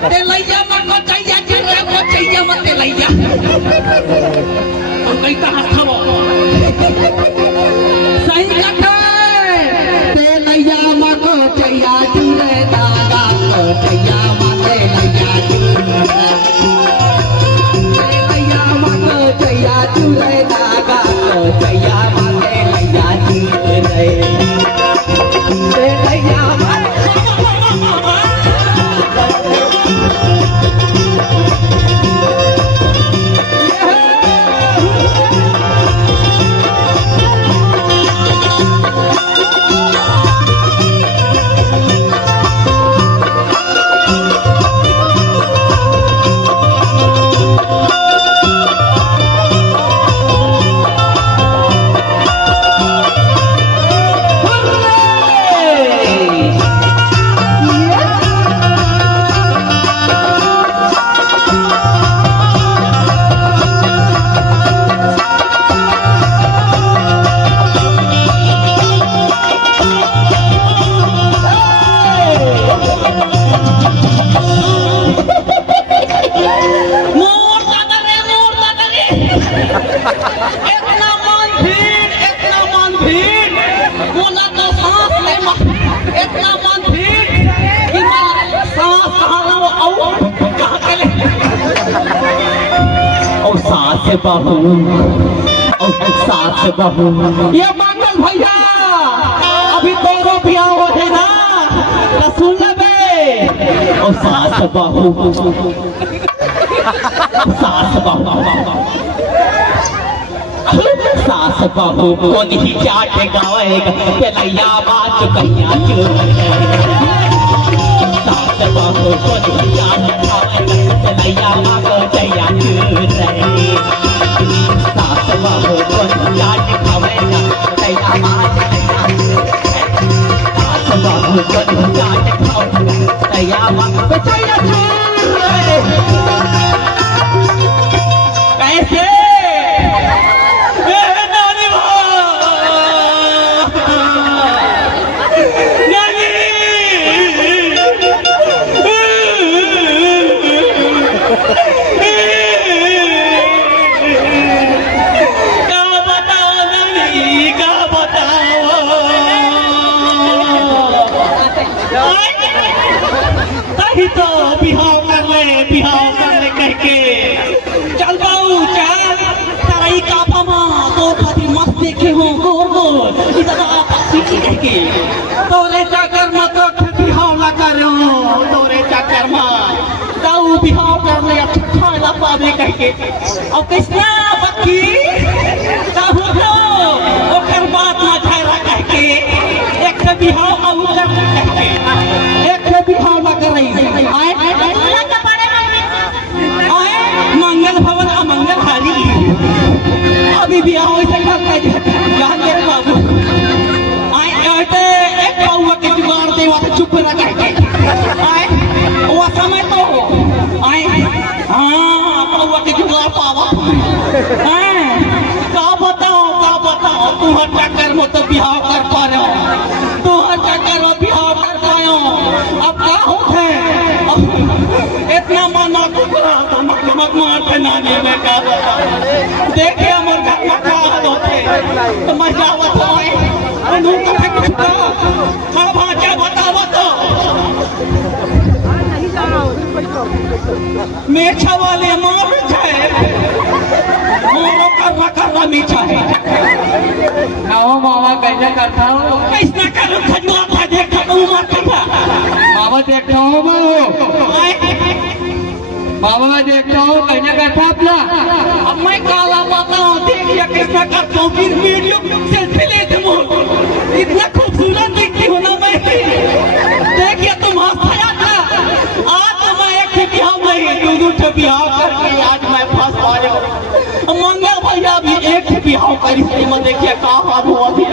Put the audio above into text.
ते लैया मत को चाहिए चिरे को चाहिए मत ते लैया तो कई का हाथ वो सही कथा ते लैया मत को चाहिए चिरे दागा को चाहिए मत ते लैया लैया मत को चाहिए चिरे दागा को चाहिए मत ते लैया चिरे ते लैया बाबू और साथ बाबू ये मंगल भैया अभी तोरो बियाह हो है ना तो सुन ले और साथ बाबू सास बाबू को नहीं चाट गावेगा लैया बात कहिया सास बाबू को नहीं चाट गावेगा लैया बात कहिया सास बाबू को चाट खावेगा लैया बात सास बाबू को चाट खावेगा लैया बात कहिया कैसे तो बिहाव कर ले कह के चल बाऊ चल तराई कापा मां तो खातिर मस्त देखे हो गोर गोर इधर आप सीखी कह के तोरे चाकर मत तो बिहाव ना करो तोरे चाकर मां जाऊ बिहाव कर ले अच्छा ना पावे कह के और किसना बच्ची चाहू तो ओकर बात ना ठहरा कह के एक बिहाव आऊ कर कह के एक बिहाव ना कर रही मंगल भवन अमंगल हारी अभी भी आओ इसे यहाँ मेरे बाबू आए एक पाऊआ के जुगाड़ दे वहाँ चुप रखा आए वो समय तो आए हाँ पाऊआ के जुगाड़ पावा का बताओ तू हर चक्कर में तो बिहाव कर पा रहे हो तू हर चक्कर में बिहाव कर पाए हो अब क्या होता है इतना माना मत मारते नानी में क्या देखे हमारे घर में क्या हाल होते तो मैं क्या बताए हाँ भाँ क्या बताओ तो मीठा वाले मार है करना मीठा है आओ मामा कैसे करता हूँ कैसा करूँ खजवा था देखा उमर का मामा देखता हूँ बाबा मैं देखता हूँ कहने का था अपना अब मैं काला बताऊँ देखिए कैसा करता हूँ फिर वीडियो सेल्फी लेते हो इतना खूबसूरत दिखती हो ना मैं देखिए तुम हंसाया था आज मैं एक बिहाव नहीं दो बिहाव करके आज मैं फंस पा रहा हूँ मंगल भैया भी एक बिहाव करी देखिए कहाँ हुआ भी